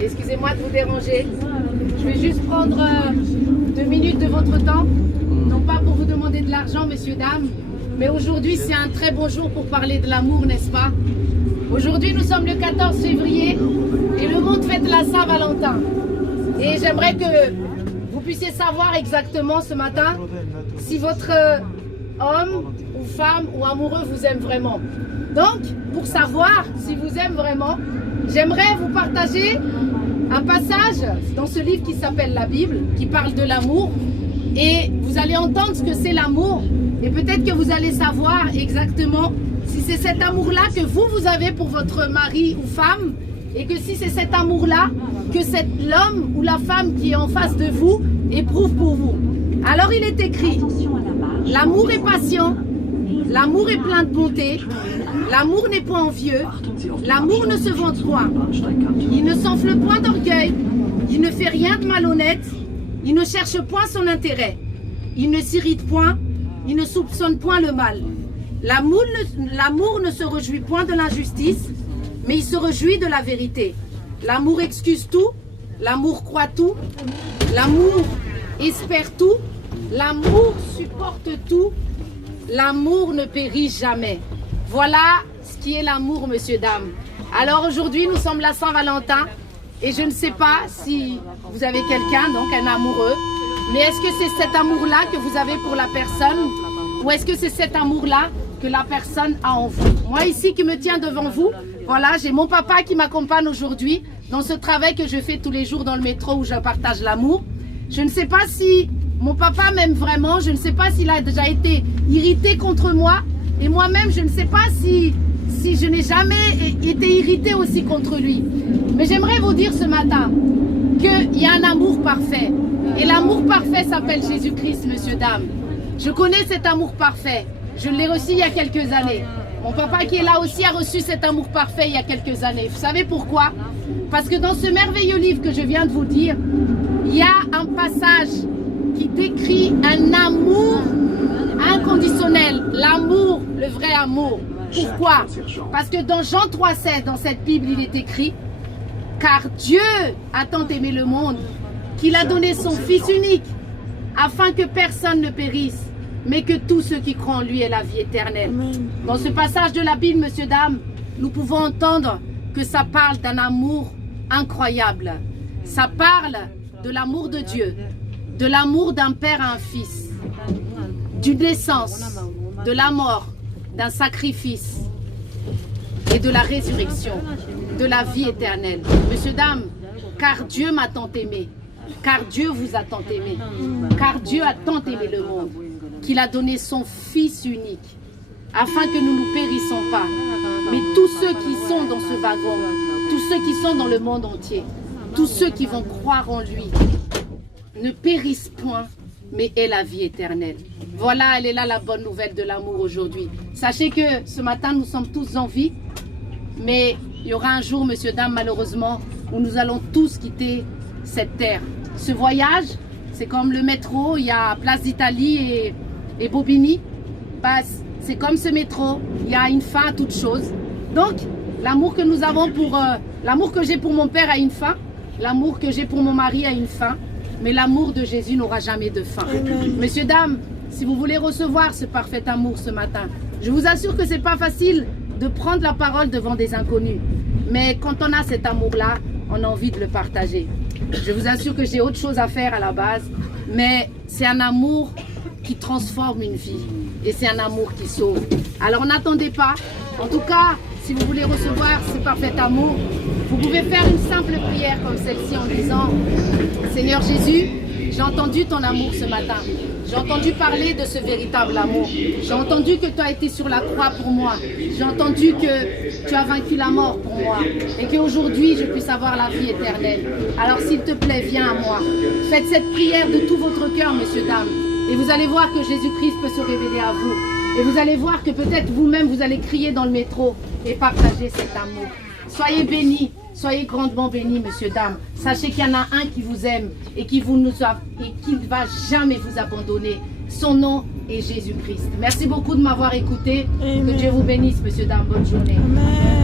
Excusez-moi de vous déranger. Je vais juste prendre 2 minutes de votre temps. Non pas pour vous demander de l'argent, messieurs, dames, mais aujourd'hui c'est un très bon jour pour parler de l'amour, n'est-ce pas? Aujourd'hui nous sommes le 14 février et le monde fête la Saint-Valentin. Et j'aimerais que vous puissiez savoir exactement ce matin si votre homme ou femme ou amoureux vous aime vraiment. Donc, pour savoir si vous aime vraiment, j'aimerais vous partager un passage dans ce livre qui s'appelle la Bible, qui parle de l'amour. Et vous allez entendre ce que c'est l'amour. Et peut-être que vous allez savoir exactement si c'est cet amour-là que vous avez pour votre mari ou femme. Et que si c'est cet amour-là que l'homme ou la femme qui est en face de vous éprouve pour vous. Alors il est écrit, l'amour est patient, l'amour est plein de bonté, l'amour n'est point envieux, l'amour ne se vante point, il ne s'enfle point d'orgueil, il ne fait rien de malhonnête, il ne cherche point son intérêt, il ne s'irrite point, il ne soupçonne point le mal. L'amour ne se réjouit point de l'injustice, mais il se réjouit de la vérité. L'amour excuse tout, l'amour croit tout, l'amour espère tout, l'amour supporte tout, l'amour ne périt jamais. Voilà ce qui est l'amour, messieurs, dames. Alors aujourd'hui, nous sommes la Saint-Valentin et je ne sais pas si vous avez quelqu'un, donc un amoureux, mais est-ce que c'est cet amour-là que vous avez pour la personne ou est-ce que c'est cet amour-là que la personne a en vous? Moi ici qui me tiens devant vous, voilà, j'ai mon papa qui m'accompagne aujourd'hui dans ce travail que je fais tous les jours dans le métro où je partage l'amour. Je ne sais pas si mon papa m'aime vraiment, je ne sais pas s'il a déjà été irrité contre moi et moi-même je ne sais pas si je n'ai jamais été irrité aussi contre lui. Mais j'aimerais vous dire ce matin qu'il y a un amour parfait et l'amour parfait s'appelle Jésus-Christ, messieurs, dames. Je connais cet amour parfait, je l'ai reçu il y a quelques années. Mon papa qui est là aussi a reçu cet amour parfait il y a quelques années. Vous savez pourquoi? Parce que dans ce merveilleux livre que je viens de vous dire, il y a un passage qui décrit un amour inconditionnel. L'amour, le vrai amour. Pourquoi? Parce que dans Jean 3,16, dans cette Bible, il est écrit « Car Dieu a tant aimé le monde qu'il a donné son Fils unique afin que personne ne périsse, mais que tous ceux qui croient en lui aient la vie éternelle. » Dans ce passage de la Bible, messieurs, dames, nous pouvons entendre que ça parle d'un amour incroyable. Ça parle de l'amour de Dieu, de l'amour d'un père à un fils, d'une naissance, de la mort, d'un sacrifice et de la résurrection, de la vie éternelle. Messieurs, dames, car Dieu m'a tant aimé, car Dieu vous a tant aimé, car Dieu a tant aimé le monde, qu'il a donné son Fils unique, afin que nous ne périssons pas. Mais tous ceux qui sont dans ce wagon, tous ceux qui sont dans le monde entier, tous ceux qui vont croire en lui, ne périssent point, mais aient la vie éternelle. Voilà, elle est là la bonne nouvelle de l'amour aujourd'hui. Sachez que ce matin, nous sommes tous en vie, mais il y aura un jour, messieurs, dames, malheureusement, où nous allons tous quitter cette terre. Ce voyage, c'est comme le métro, il y a Place d'Italie et Bobigny. Bah, c'est comme ce métro, il y a une fin à toute chose. Donc, l'amour que nous avons l'amour que j'ai pour mon père a une fin, l'amour que j'ai pour mon mari a une fin, mais l'amour de Jésus n'aura jamais de fin. Messieurs, dames, si vous voulez recevoir ce parfait amour ce matin, je vous assure que ce n'est pas facile de prendre la parole devant des inconnus. Mais quand on a cet amour-là, on a envie de le partager. Je vous assure que j'ai autre chose à faire à la base, mais c'est un amour qui transforme une vie et c'est un amour qui sauve. Alors n'attendez pas. En tout cas, si vous voulez recevoir ce parfait amour, vous pouvez faire une simple prière comme celle-ci en disant « Seigneur Jésus, j'ai entendu ton amour ce matin. J'ai entendu parler de ce véritable amour. J'ai entendu que tu as été sur la croix pour moi. J'ai entendu que tu as vaincu la mort pour moi. Et qu'aujourd'hui, je puisse avoir la vie éternelle. Alors s'il te plaît, viens à moi. Faites cette prière de tout votre cœur, messieurs, dames. Et vous allez voir que Jésus-Christ peut se révéler à vous. Et vous allez voir que peut-être vous-même, vous allez crier dans le métro et partager cet amour. Soyez bénis, soyez grandement bénis, messieurs, dames. Sachez qu'il y en a un qui vous aime et qui ne va jamais vous abandonner. Son nom est Jésus-Christ. Merci beaucoup de m'avoir écouté. Amen. Que Dieu vous bénisse, messieurs, dames. Bonne journée. Amen.